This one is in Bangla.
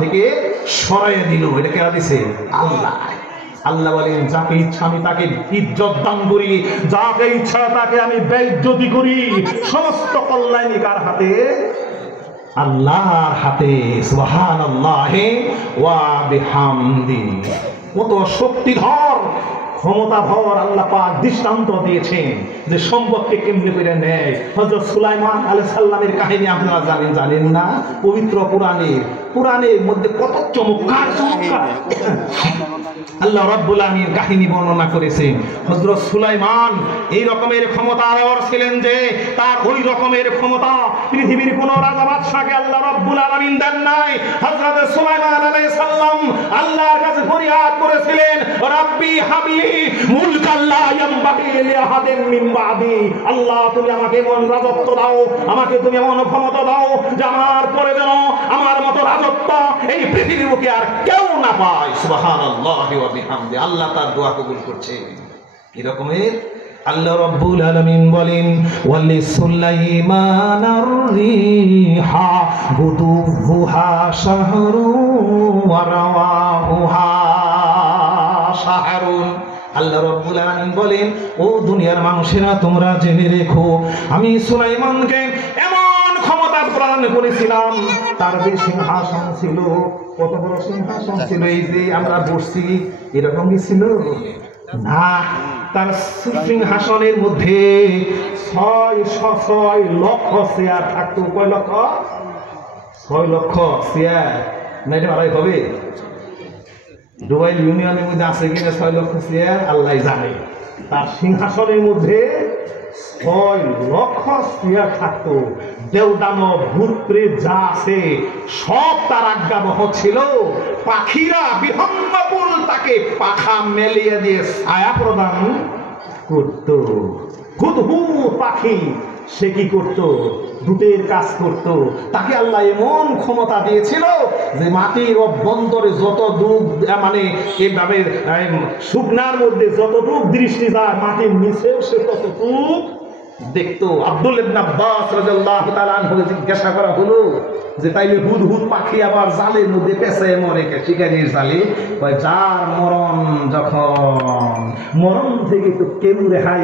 থেকে সরাইয়া দিল। এটা কে দিছে? আল্লাহ। আল্লাহ বলেন যাকে ইচ্ছা আমি তাকে ইজ্জত দান করি, যাকে ইচ্ছা তাকে আমি বেইজ্জতি করি। সমস্ত কল্যাণী কার হাতে? আল্লাহর হাতে। সুবহানাল্লাহি ওয়া বিহামদি। কত শক্তিধর ক্ষমতাধর আল্লাহ পাক দৃষ্টান্ত দিয়েছেন যে সম্পদকে কেমনে করে নেয়। হযরত সুলাইমান আলাইহিস সালামের কাহিনী আপনারা জানেন না? পবিত্র কোরআনের মধ্যে কত চমৎকার আল্লাহ রাব্বুল আলামিন কাহিনী বর্ণনা করেছেন। হযরত সুলাইমান এই রকমের ক্ষমতাধর ছিলেন যে তার ওই রকমের ক্ষমতা পৃথিবীর কোন রাজা বাদশাকে আল্লাহ রাব্বুল আলামিন দেন নাই। হযরত সুলাইমান আলাইহিস সালাম আল্লাহর কাছে ফরিয়াদ করেছিলেন, রাব্বি হাবলি মুলকান লা ইয়ামবাগি লিআহাদিন মিন বাদি। আল্লাহ তুমি আমাকে এমন রাজত্ব দাও, আমাকে তুমি এমন ক্ষমতা দাও যে আমার পরে যেন আমার মতো রাজত্ব এই পৃথিবীর বুকে আর কেউ না পায়। সুবহানাল্লাহি ওয়া বিহামদি। আল্লাহ তার দোয়া কবুল করছেন। কি রকমের? আল্লাহ রাব্বুল আলামিন বলেন ওয়ালি সুলাইমানার রিহা গুদুহা শাহরু ওয়া রাওয়াহুহা শাহরুন। আল্লাহ রাব্বুল আলামিন বলেন ও দুনিয়ার মানুষেরা তোমরা জেনে রেখো আমি সুলাইমানকে এমন ক্ষমতা প্রদান করেছিলাম। তার যে সিংহাসন ছিল, কত বড় সিংহাসন ছিল, এই যে আমরা বসছি এরকম কি ছিল না। তার সিংহাসনের মধ্যে 6 লক্ষ চেয়ার থাকতো। কয় লক্ষ? 6 লক্ষ চেয়ার। না এটা ভালোই হবে? দুবাই ইউনিয়নের মধ্যে আছে কিনা 6 লক্ষ চেয়ার আল্লাহ জানে। তার সিংহাসনের মধ্যে 6 লক্ষ চেয়ার থাকতো। দেবদানব ভূত প্রেত যা আছে সব তার আজ্ঞাবহ ছিল। পাখিরা বিহঙ্গপুল তাকে পাখা মেলিয়ে দিয়ে ছায়া প্রদান করত। হুদহুদ পাখি সে কি করত? দূতের কাজ করত। তাকে আল্লাহ এমন ক্ষমতা দিয়েছিল যে মাটির অভ্যন্তরে যত দূর মানে এইভাবে শুকনার মধ্যে যতটুক দৃষ্টি যায় মাটির নিচেও সে ততটুক দেখতো। আব্দুল ইবনে আব্বাস রাদিয়াল্লাহু তাআলা আনহু জিজ্ঞাসা করা হলো যে তাইলে হুদহুদ পাখি আবার জালের মধ্যে পেঁচায় মরে কে? শিকারির জালে। যার মরণ যখন, মরণ থেকে তো কেউ রেহাই